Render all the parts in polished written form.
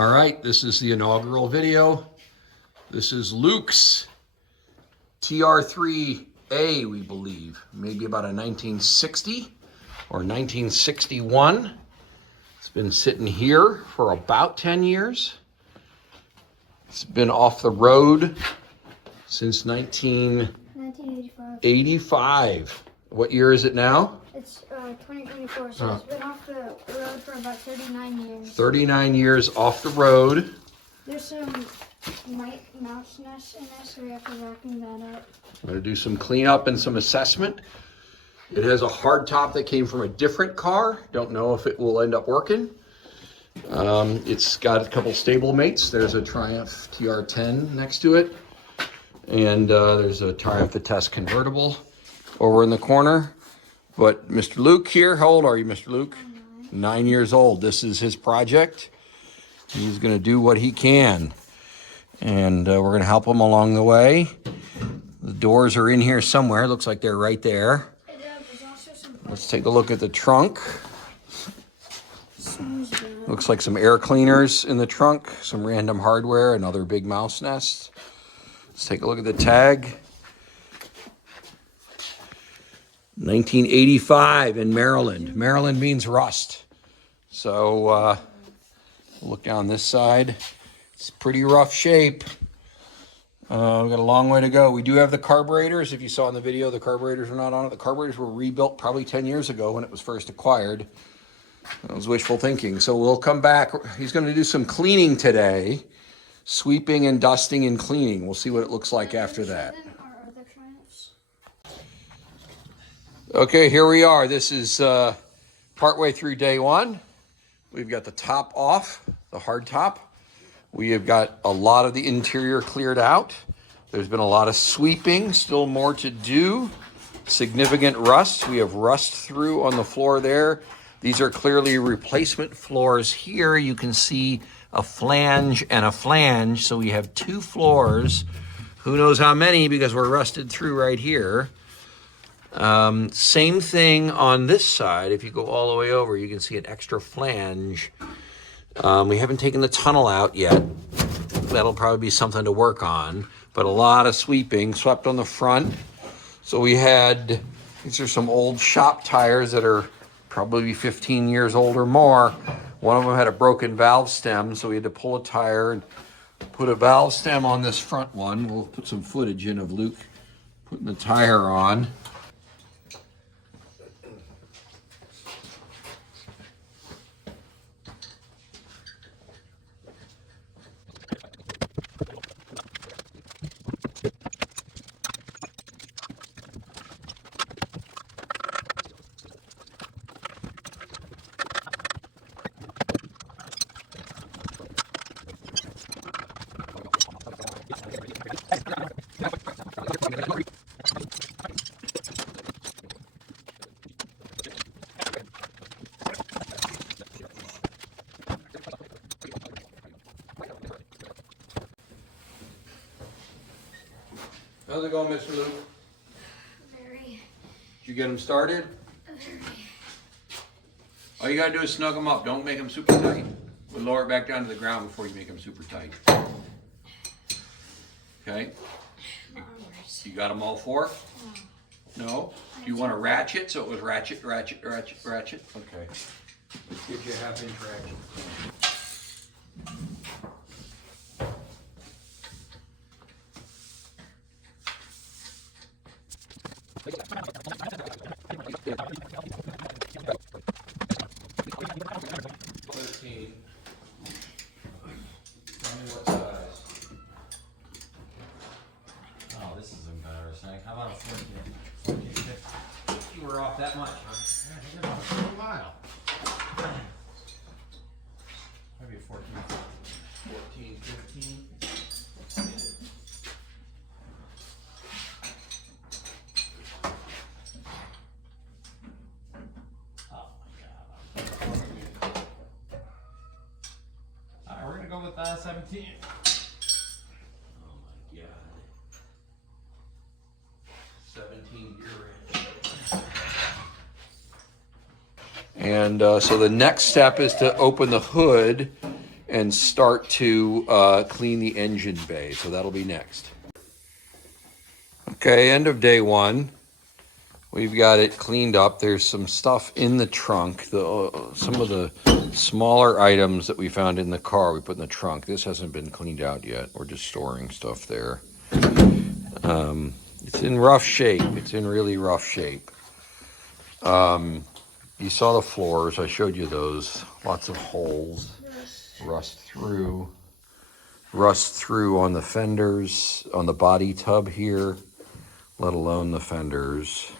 All right, this is the inaugural video. This is Luke's TR3A, we believe. Maybe about a 1960 or 1961. It's been sitting here for about 10 years. It's been off the road since 1985. What year is it now? It's 2024, so it's been off the road for about 39 years. 39 years off the road. There's some mouse nests in there, so we have to vacuum that up. I'm going to do some cleanup and some assessment. It has a hard top that came from a different car. Don't know if it will end up working. It's got a couple stable mates. There's a Triumph TR10 next to it. And there's a Triumph TR3A convertible over in the corner. But Mr. Luke here, how old are you, Mr. Luke? 9 years old. This is his project. He's going to do what he can. And we're going to help him along the way. The doors are in here somewhere. Looks like they're right there. Let's take a look at the trunk. Looks like some air cleaners in the trunk, some random hardware, another big mouse nest. Let's take a look at the tag. 1985 in Maryland. Maryland means rust. So look down this side. It's pretty rough shape. We've got a long way to go. We do have the carburetors. If you saw in the video, the carburetors are not on it. The carburetors were rebuilt probably 10 years ago when it was first acquired. That was wishful thinking. So we'll come back. He's going to do some cleaning today. Sweeping and dusting and cleaning. We'll see what it looks like after that. Okay, here we are. This is partway through day one. We've got the top off, the hard top. We have got a lot of the interior cleared out. There's been a lot of sweeping, still more to do. Significant rust. We have rust through on the floor there. These are clearly replacement floors here. You can see a flange and a flange. So we have two floors. Who knows how many because we're rusted through right here. Same thing on this side. If you go all the way over, you can see an extra flange. We haven't taken the tunnel out yet. That'll probably be something to work on, but a lot of sweeping, swept on the front. So we had, these are some old shop tires that are probably 15 years old or more. One of them had a broken valve stem, so we had to pull a tire and put a valve stem on this front one. We'll put some footage in of Luke putting the tire on. How's it going, Mr. Luke? Very. Did you get them started? Very. All you gotta do is snug them up. Don't make them super tight. We'll lower it back down to the ground before you make them super tight. Okay? You got them all four? No? Do you want to ratchet so it was ratchet, ratchet, ratchet, ratchet? Okay. Let's get you a half-inch ratchet. Oh, this is embarrassing. How about a 14? 14, 15? You were off that much, huh? Yeah, you're about a mile. Maybe a 14. 14, 15. Oh my God. All right, we're gonna go with 17. Oh my God. 17 gear wrench. And so the next step is to open the hood and start to clean the engine bay. So that'll be next. Okay, end of day one. We've got it cleaned up. There's some stuff in the trunk. Some of the smaller items that we found in the car we put in the trunk. This hasn't been cleaned out yet. We're just storing stuff there. It's in rough shape. It's in really rough shape. You saw the floors. I showed you those. Lots of holes. Rust through on the fenders, on the body tub here, let alone the fenders.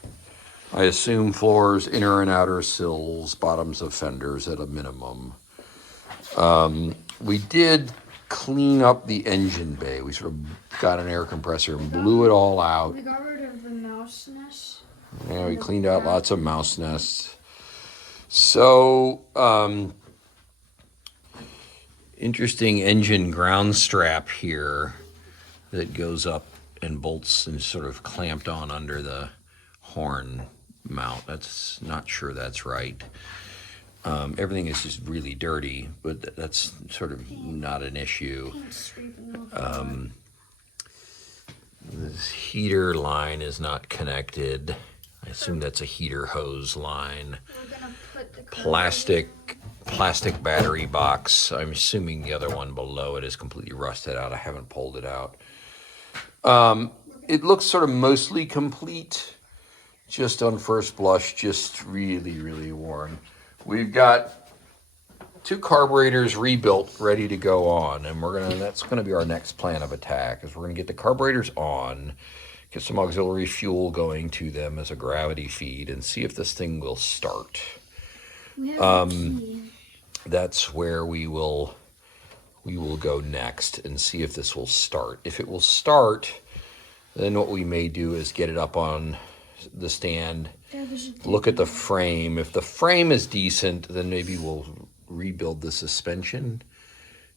I assume floors, inner and outer sills, bottoms of fenders at a minimum. We did clean up the engine bay. We sort of got an air compressor and blew it all out. We got rid of the mouse nest. Yeah, we cleaned out lots of mouse nests. So, interesting engine ground strap here that goes up and bolts and sort of clamped on under the horn mount. That's not sure that's right. Everything is just really dirty, but that's sort of not an issue. This heater line is not connected. I assume that's a heater hose line. We're gonna put the Plastic battery box. I'm assuming the other one below it is completely rusted out. I haven't pulled it out. It looks sort of mostly complete, just on first blush, just really, really worn. We've got 2 carburetors rebuilt, ready to go on, and that's gonna be our next plan of attack, is we're gonna get the carburetors on, get some auxiliary fuel going to them as a gravity feed, and see if this thing will start. That's where we will go next and see if this will start. If it will start, then what we may do is get it up on the stand, look at the frame. If the frame is decent, then maybe we'll rebuild the suspension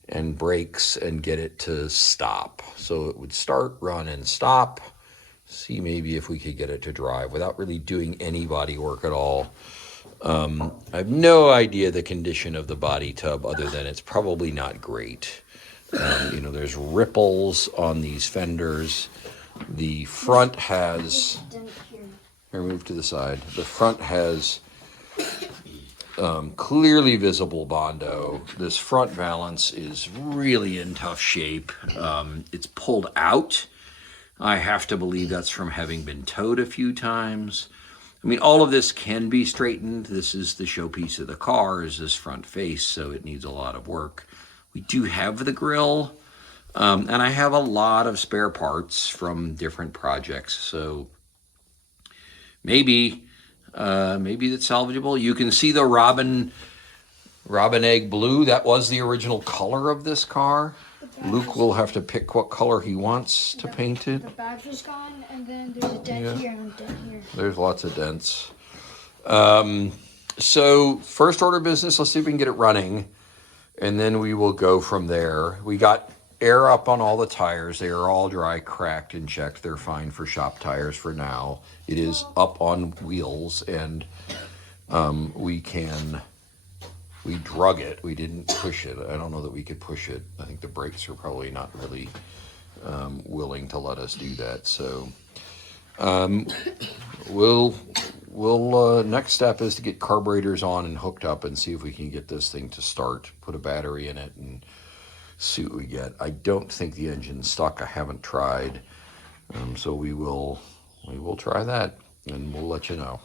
and brakes and get it to stop. So it would start, run, and stop. See maybe if we could get it to drive without really doing any body work at all. I have no idea the condition of the body tub other than it's probably not great. There's ripples on these fenders. The front has, here, move to the side. The front has clearly visible Bondo. This front valance is really in tough shape. It's pulled out. I have to believe that's from having been towed a few times. I mean, all of this can be straightened. This is the showpiece of the car, is this front face, so it needs a lot of work. We do have the grille, and I have a lot of spare parts from different projects, so maybe that's salvageable. You can see the robin egg blue. That was the original color of this car. Luke will have to pick what color he wants to paint it. The badge is gone, and then there's a dent here and a dent here. There's lots of dents. So first order business, let's see if we can get it running, and then we will go from there. We got air up on all the tires. They are all dry, cracked, and checked. They're fine for shop tires for now. It is up on wheels, and we drug it. We didn't push it. I don't know that we could push it. I think the brakes are probably not really willing to let us do that. So we'll next step is to get carburetors on and hooked up and see if we can get this thing to start. Put a battery in it and see what we get. I don't think the engine's stuck. I haven't tried. So we will try that and we'll let you know.